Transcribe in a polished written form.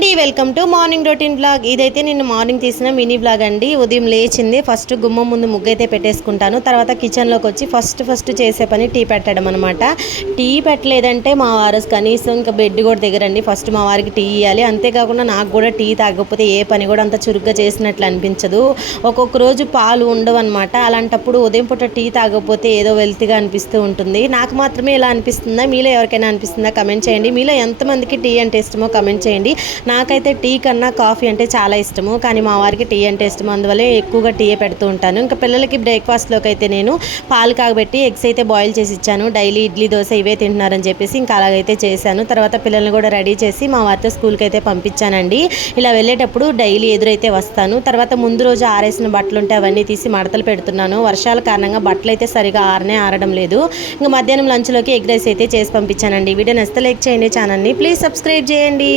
అండి, welcome to morning routine blog. ఇదైతే నేను మార్నింగ్ తీసిన మినీ బ్లాగ్ అండి. ఉదయం లేచింది ఫస్ట్ గుమ్మం ముందు ముగ్గు అయితే పెట్టేసుకుంటాను. తర్వాత కిచెన్లోకి వచ్చి ఫస్ట్ చేసే పని టీ పెట్టడం అనమాట. టీ పెట్టలేదంటే మా వారు కనీసం ఇంకా బెడ్ కూడా దిగరండి. ఫస్ట్ మా వారికి టీ ఇవ్వాలి. అంతేకాకుండా నాకు కూడా టీ తాగకపోతే ఏ పని కూడా అంత చురుగ్గా చేసినట్లు అనిపించదు. ఒక్కొక్క రోజు పాలు ఉండవు అనమాట. అలాంటప్పుడు ఉదయం పూట టీ తాగకపోతే ఏదో వెల్తిగా అనిపిస్తూ ఉంటుంది. నాకు మాత్రమే ఇలా అనిపిస్తుందా, మీలో ఎవరికైనా అనిపిస్తుందా కమెంట్ చేయండి. మీలో ఎంతమందికి టీ అంటే ఇష్టమో కమెంట్ చేయండి. నాకైతే టీ కన్నా కాఫీ అంటే చాలా ఇష్టము, కానీ మా వారికి టీ అంటే ఇష్టము. అందువల్లే ఎక్కువగా టీయే పెడుతూ ఉంటాను. ఇంకా పిల్లలకి బ్రేక్ఫాస్ట్లోకి అయితే నేను పాలు కాగబెట్టి ఎగ్స్ అయితే బాయిల్ చేసి ఇచ్చాను. డైలీ ఇడ్లీ దోశ ఇవే తింటున్నారని చెప్పేసి ఇంకా అలాగైతే చేశాను. తర్వాత పిల్లల్ని కూడా రెడీ చేసి మా వారితో స్కూల్కి అయితే పంపించానండి. ఇలా వెళ్ళేటప్పుడు డైలీ ఎదురైతే వస్తాను. తర్వాత ముందు రోజు ఆరేసిన బట్టలు ఉంటే అవన్నీ తీసి మడతలు పెడుతున్నాను. వర్షాల కారణంగా బట్టలు అయితే సరిగా ఆరడం లేదు. ఇంకా మధ్యాహ్నం లంచ్లోకి ఎగ్ రైస్ అయితే చేసి పంపించానండి. వీడియో నచ్చితే లైక్ చేయండి, ఛానల్ని ప్లీజ్ సబ్స్క్రైబ్ చేయండి.